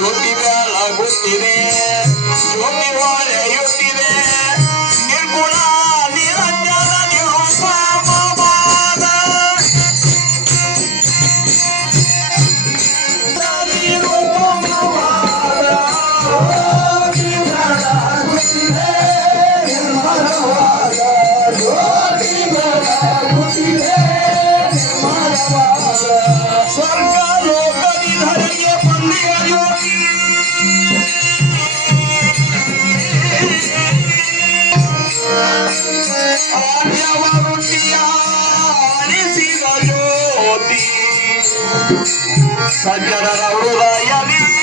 ज्योति ಬೆಳಗುತ್ತಿದೆ ಜ್ಯೋತಿ ಹೊಳೆಯುತ್ತಿದೆ ನಿರ್ಗುಣ ನಿರಂಜನ ನಿರುಪಮವಾದ ಜ್ಯೋತಿ ಬೆಳಗುತ್ತಿದೆ ನಿರ್ಮಲವಾದ ಜ್ಯೋತಿ ಬೆಳಗುತ್ತಿದೆ ನಿರ್ಮಲವಾದ ಸ್ವರ್ಗ ಲೋಕದಿ ಧರೆಗೆ ಬಂದಿಯ ಜ್ಯೋತಿ ಆರ್ಯವೃತ್ತಿಯ ಅನಿಸಿದ ಜ್ಯೋತಿ ಸಜ್ಜನರ ಹೃದಯದಲ್ಲಿ